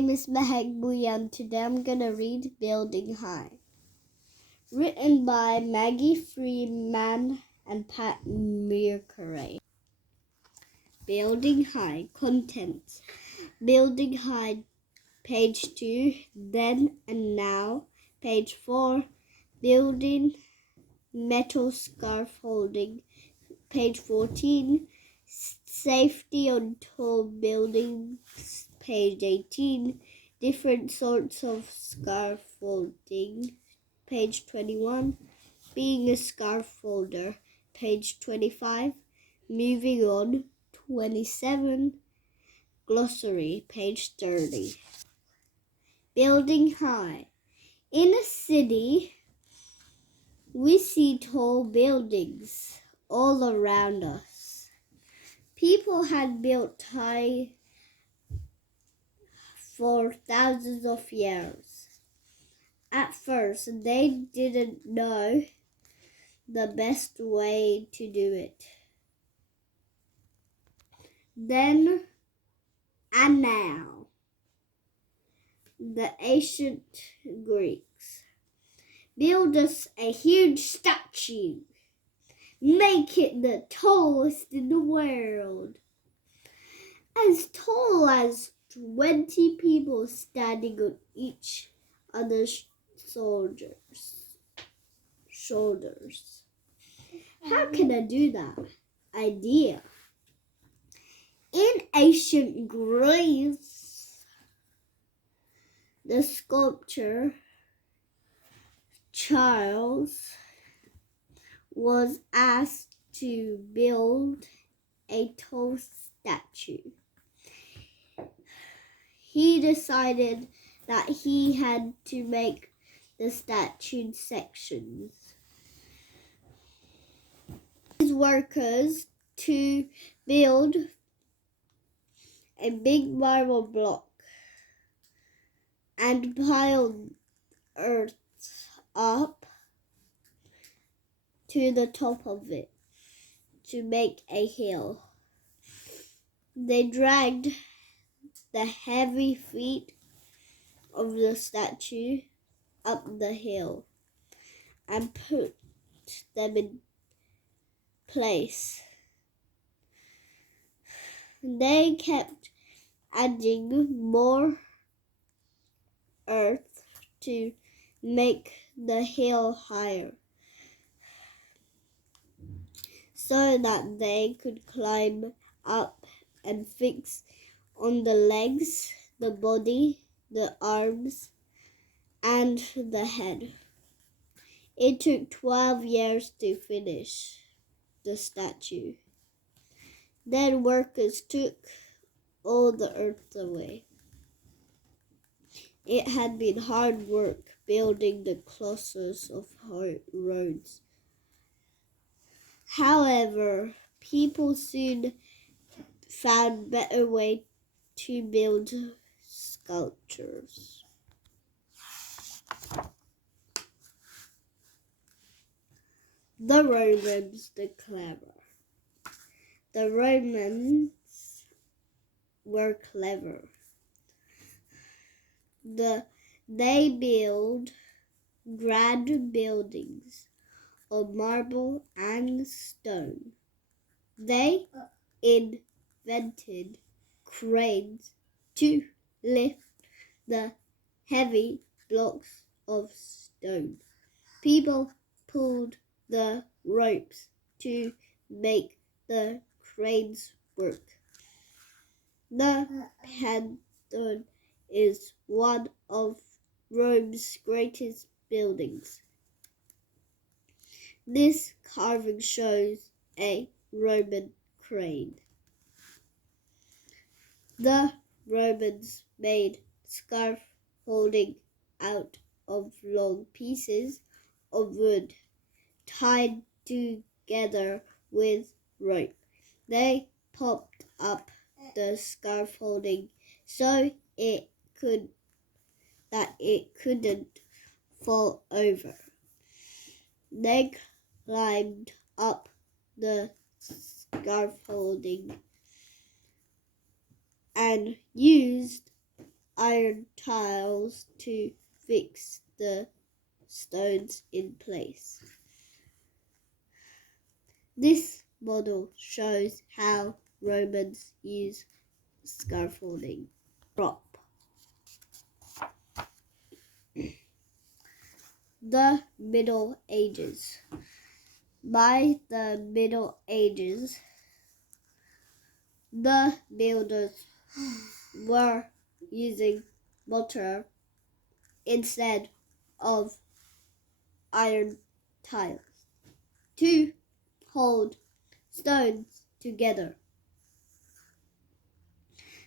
name is Mehek Bhuiyan. Today I'm gonna read Building High, written by Maggie Freeman and Pat Mercury. Building High. Contents. Building High, page 2. Then and Now, page 4. Building metal scaffolding, page 14. Safety on tall buildings, page 18. Different sorts of scaffolding, page 21. Being a scaffolder, page 25. Moving on, 27. Glossary, page 30. Building high. In a city, we see tall buildings all around us. People had built high for thousands of years. At first, they didn't know the best way to do it. Then and now, the ancient Greeks built us a huge statue. Make it the tallest in the world. As tall as 20 people standing on each other's shoulders. How can I do that? Idea. In ancient Greece, the sculptor Charles was asked to build a tall statue. He decided that he had to make the statue in sections. His workers to build a big marble block and piled earth up to the top of it to make a hill. They dragged the heavy feet of the statue up the hill and put them in place. They kept adding more earth to make the hill higher, so that they could climb up and fix on the legs, the body, the arms, and the head. It took 12 years to finish the statue. Then workers took all the earth away. It had been hard work building the clusters of roads. However, people soon found better ways to build sculptures. The Romans, the clever. The Romans were clever. They built grand buildings of marble and stone. They invented cranes to lift the heavy blocks of stone. People pulled the ropes to make the cranes work. The Pantheon is one of Rome's greatest buildings. This carving shows a Roman crane. The Romans made scaffolding out of long pieces of wood tied together with rope. They popped up the scaffolding so it couldn't fall over. They climbed up the scaffolding and used iron tiles to fix the stones in place. This model shows how Romans used scaffolding. Prop. The Middle Ages. By the Middle Ages, the builders were using mortar instead of iron tiles to hold stones together.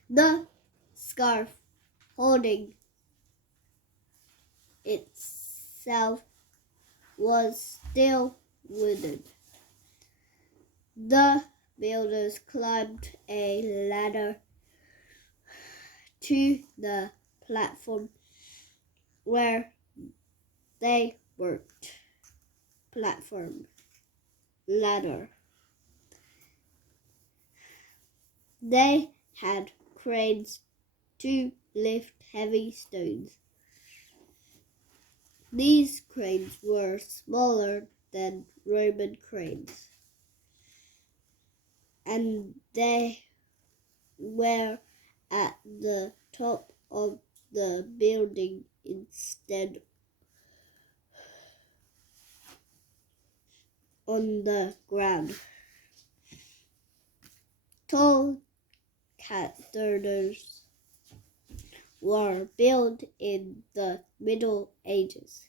The scaffolding itself was still wooden. The builders climbed a ladder to the platform where they worked. Platform, ladder. They had cranes to lift heavy stones. These cranes were smaller than Roman cranes, and they were at the top of the building instead on the ground. Tall cathedrals were built in the Middle Ages.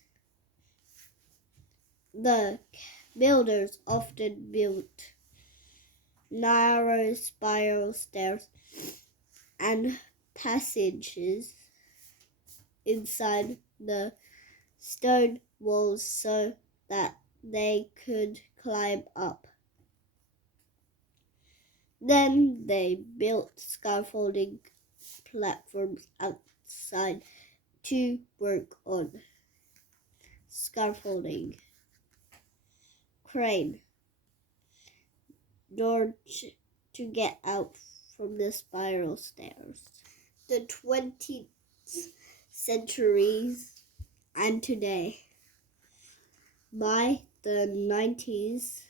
The builders often built narrow spiral stairs and passages inside the stone walls so that they could climb up. Then they built scaffolding platforms outside to work on. Scaffolding. Crane. Door to get out from the spiral stairs. The 20th centuries and today. By the 90s,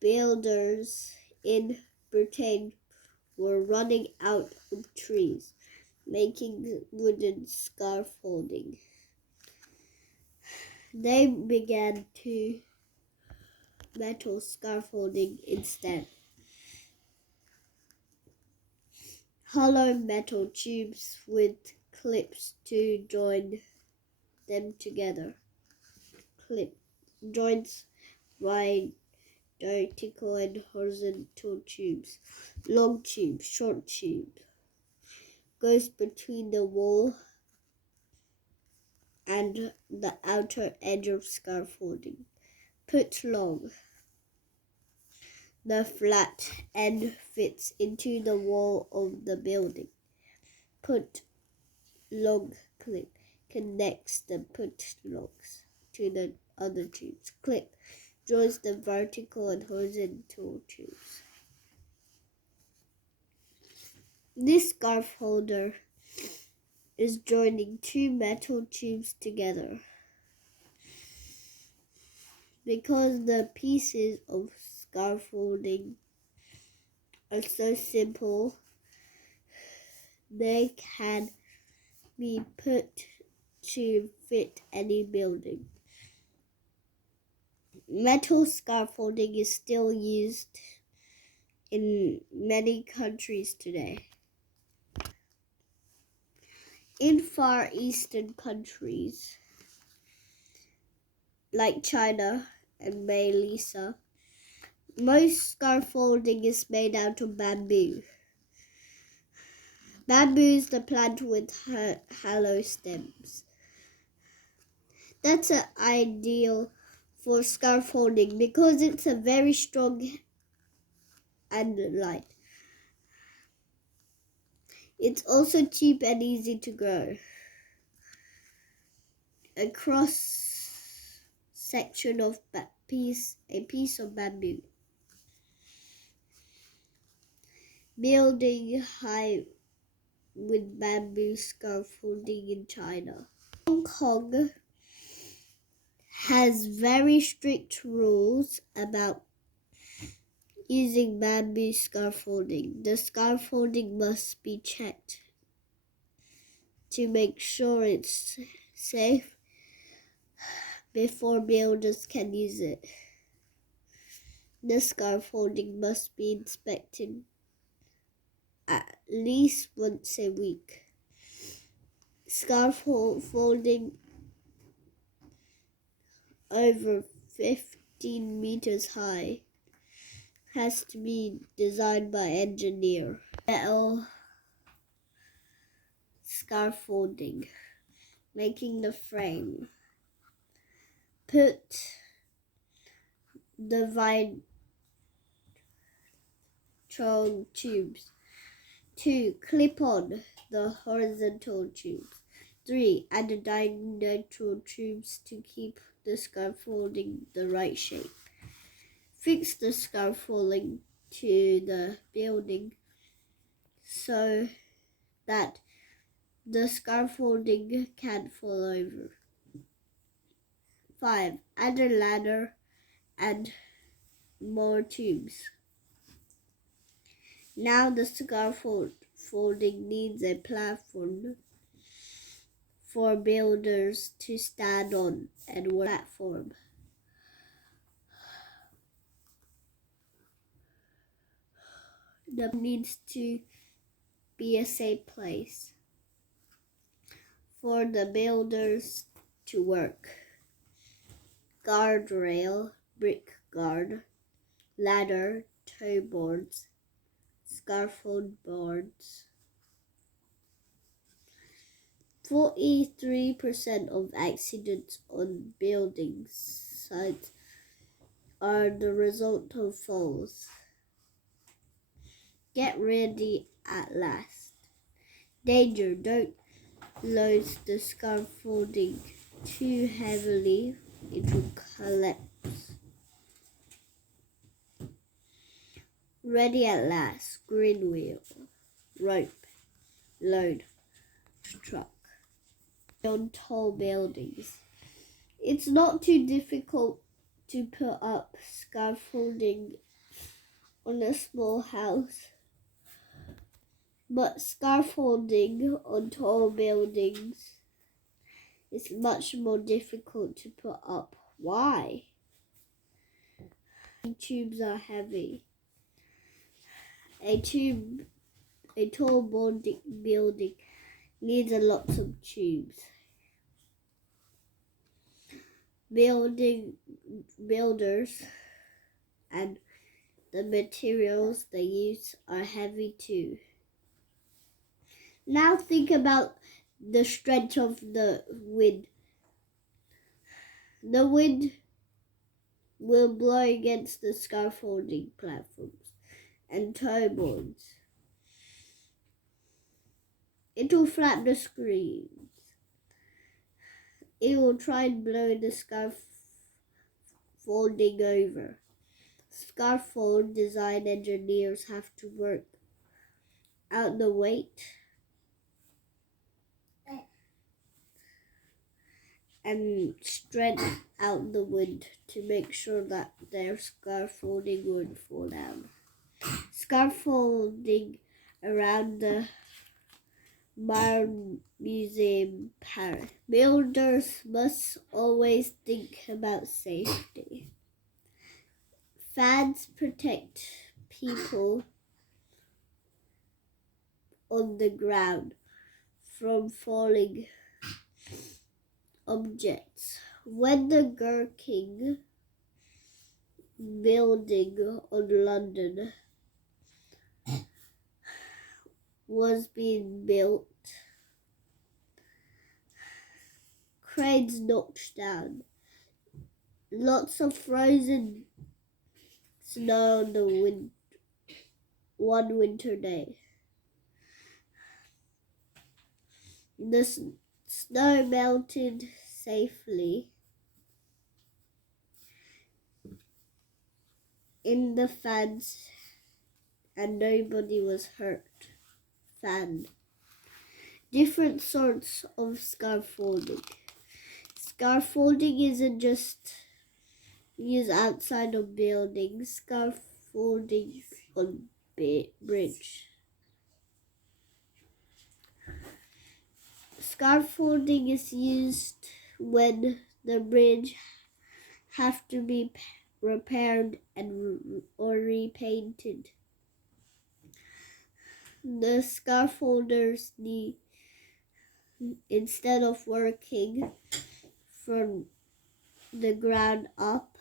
builders in Britain were running out of trees, making wooden scaffolding. They began to metal scaffolding instead. Hollow metal tubes with clips to join them together. Clip joints wide vertical and horizontal tubes. Long tube, short tube. Goes between the wall and the outer edge of scaffolding. Put long. The flat end fits into the wall of the building. Put long clip connects the put longs to the other tubes. Clip joins the vertical and horizontal tubes. This scaffolder is joining two metal tubes together. Because the pieces of scaffolding are so simple, they can be put to fit any building. Metal scaffolding is still used in many countries today. In Far Eastern countries like China and Malaysia, most scaffolding is made out of bamboo. Bamboo is the plant with hollow stems. That's ideal for scaffolding because it's a very strong and light. It's also cheap and easy to grow. A cross section of a piece of bamboo. Building high with bamboo scaffolding in China. Hong Kong has very strict rules about using bamboo scaffolding. The scaffolding must be checked to make sure it's safe before builders can use it. The scaffolding must be inspected at least once a week. Scaffolding over 15 meters high has to be designed by engineer. Metal scaffolding, making the frame. Put the vitron tubes. 2. Clip on the horizontal tubes. 3. Add the diagonal tubes to keep the scaffolding the right shape. Fix the scaffolding to the building so that the scaffolding can't fall over. 5. Add a ladder and more tubes. Now the scaffolding needs a platform for builders to stand on and work. Platform. The needs to be a safe place for the builders to work. Guardrail, brick guard, ladder, toe boards, scaffold boards. 43% of accidents on building sites are the result of falls. Get ready at last. Danger, don't load the scaffolding too heavily, it will collapse. Ready at last. Green wheel, rope, load, truck. On tall buildings. It's not too difficult to put up scaffolding on a small house, but scaffolding on tall buildings is much more difficult to put up. Why? Tubes are heavy. A tall building needs a lot of tubes. Builders and the materials they use are heavy too. Now think about the strength of the wind. The wind will blow against the scaffolding platforms and toe boards. It will flap the screens. It will try and blow the scaffolding over. Scaffold design engineers have to work out the weight and strength out the wind to make sure that their scaffolding won't fall down. Scaffolding around the Marne Museum, Paris. Builders must always think about safety. Fans protect people on the ground from falling objects. When the Gherkin building on London was being built, cranes knocked down lots of frozen snow on the one winter day. The snow melted safely in the fans and nobody was hurt. Fan. Different sorts of scaffolding. Scaffolding isn't just used outside of buildings. Scaffolding on bridge. Scaffolding is used when the bridge have to be repaired or repainted. The scaffolders need, instead of working from the ground up,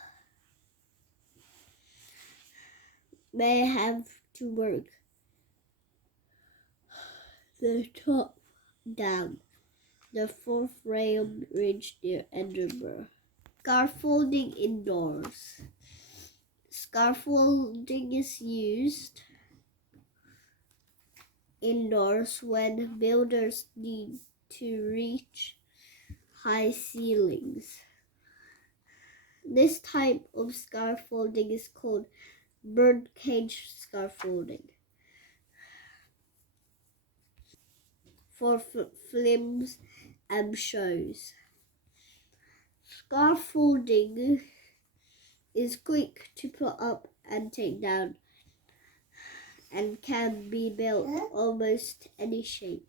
may have to work the top down. The fourth rail bridge near Edinburgh. Scaffolding indoors. Scaffolding is used indoors when builders need to reach high ceilings. This type of scaffolding is called birdcage scaffolding. For films and shows. Scaffolding is quick to put up and take down and can be built almost any shape.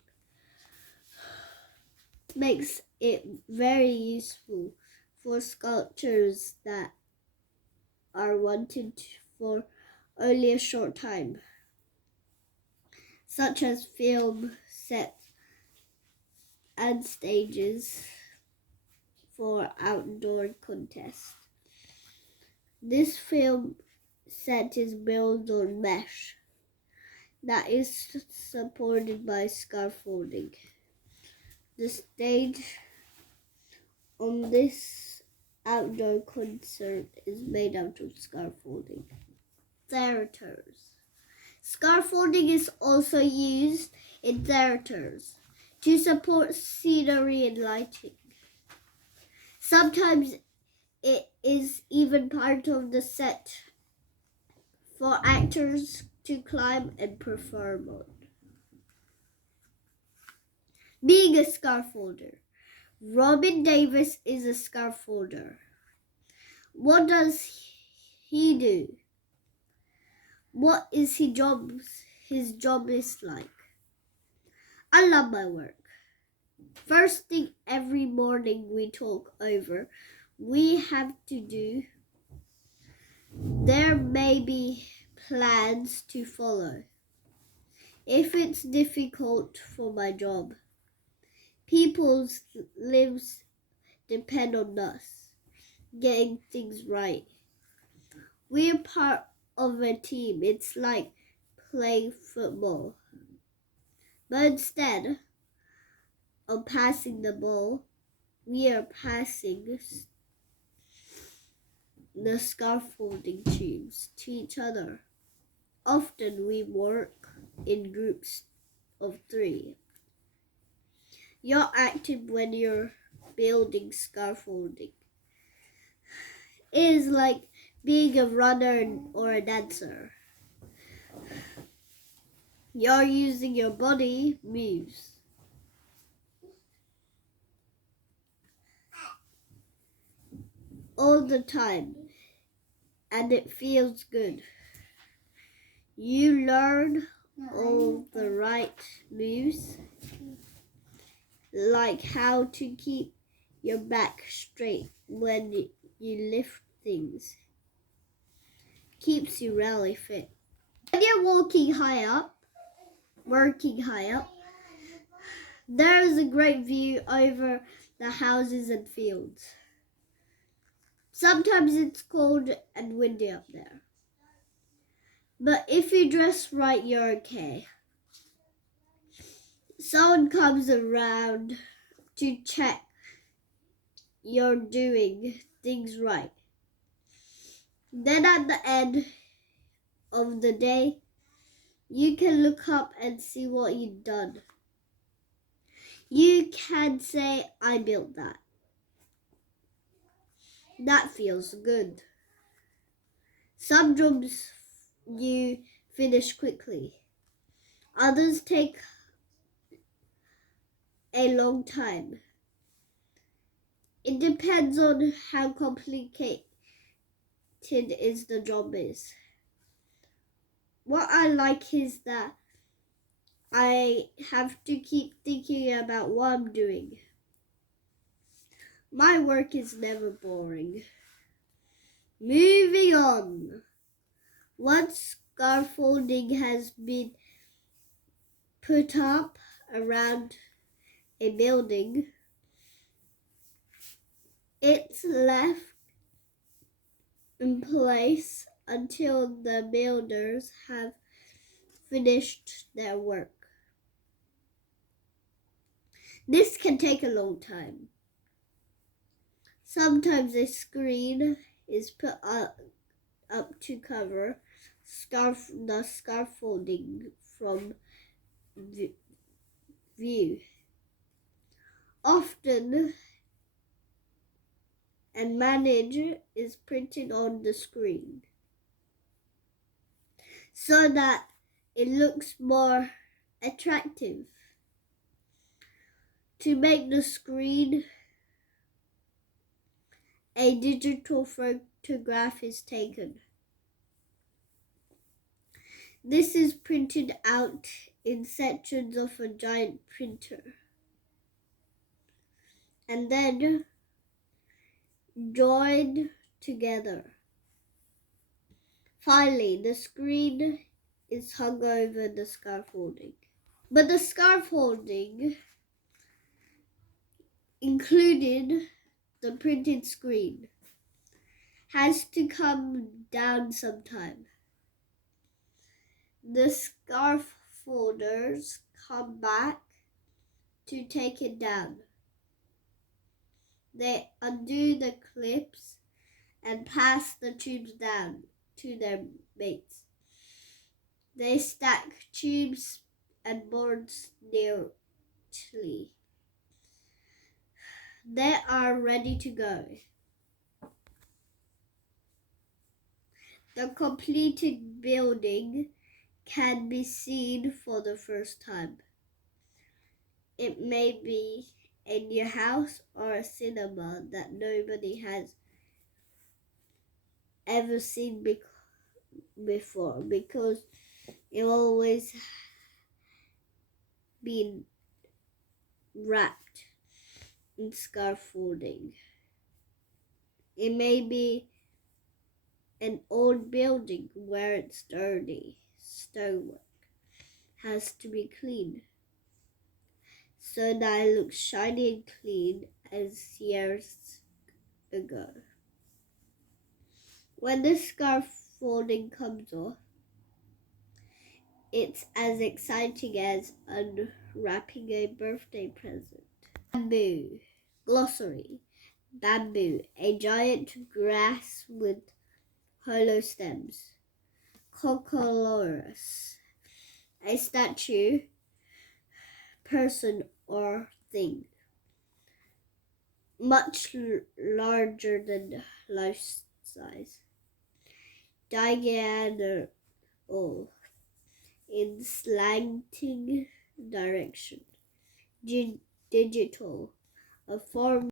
Makes it very useful for sculptures that are wanted for only a short time, such as film sets and stages for outdoor contests. This film set is built on mesh that is supported by scaffolding. The stage on this outdoor concert is made out of scaffolding. Theaters. Scaffolding is also used in theaters to support scenery and lighting. Sometimes it is even part of the set for actors to climb and perform on. Being a scaffolder. Robin Davis is a scaffolder. What does he do? What is his job is like? I love my work. First thing every morning we talk over we have to do. There may be plans to follow. If it's difficult for my job, people's lives depend on us getting things right. We're part of a team. It's like playing football. But instead of passing the ball, we are passing the scaffolding tubes to each other. Often we work in groups of 3. You're active when you're building scaffolding. It is like being a runner or a dancer. You're using your body moves. All the time, and it feels good. You learn all the right moves, like how to keep your back straight when you lift things. Keeps you really fit. When you're working high up, there is a great view over the houses and fields. Sometimes it's cold and windy up there. But if you dress right, you're okay. Someone comes around to check you're doing things right. Then at the end of the day, you can look up and see what you've done. You can say, I built that. That feels good. Some jobs you finish quickly. Others take a long time. It depends on how complicated is the job is. What I like is that I have to keep thinking about what I'm doing. My work is never boring. Moving on. Once scaffolding has been put up around a building, it's left in place until the builders have finished their work. This can take a long time. Sometimes a screen is put up to cover the scaffolding from view. Often, a manager is printed on the screen so that it looks more attractive. To make the screen, a digital photograph is taken. This is printed out in sections of a giant printer and then joined together. Finally, the screen is hung over the scaffolding. But the scaffolding included the printed screen has to come down sometime. The scaffolders come back to take it down. They undo the clips and pass the tubes down to their mates. They stack tubes and boards neatly. They are ready to go. The completed building can be seen for the first time. It may be a new house or a cinema that nobody has ever seen before because it always been wrapped in scaffolding. It may be an old building where it's dirty. Stonework has to be cleaned so that it looks shiny and clean as years ago. When the scaffolding comes off, it's as exciting as unwrapping a birthday present. Bamboo. Glossary. Bamboo, a giant grass with hollow stems. Cocolores, a statue, person, or thing. Much larger than life size. Diagonal, in slanting direction. Digital, a form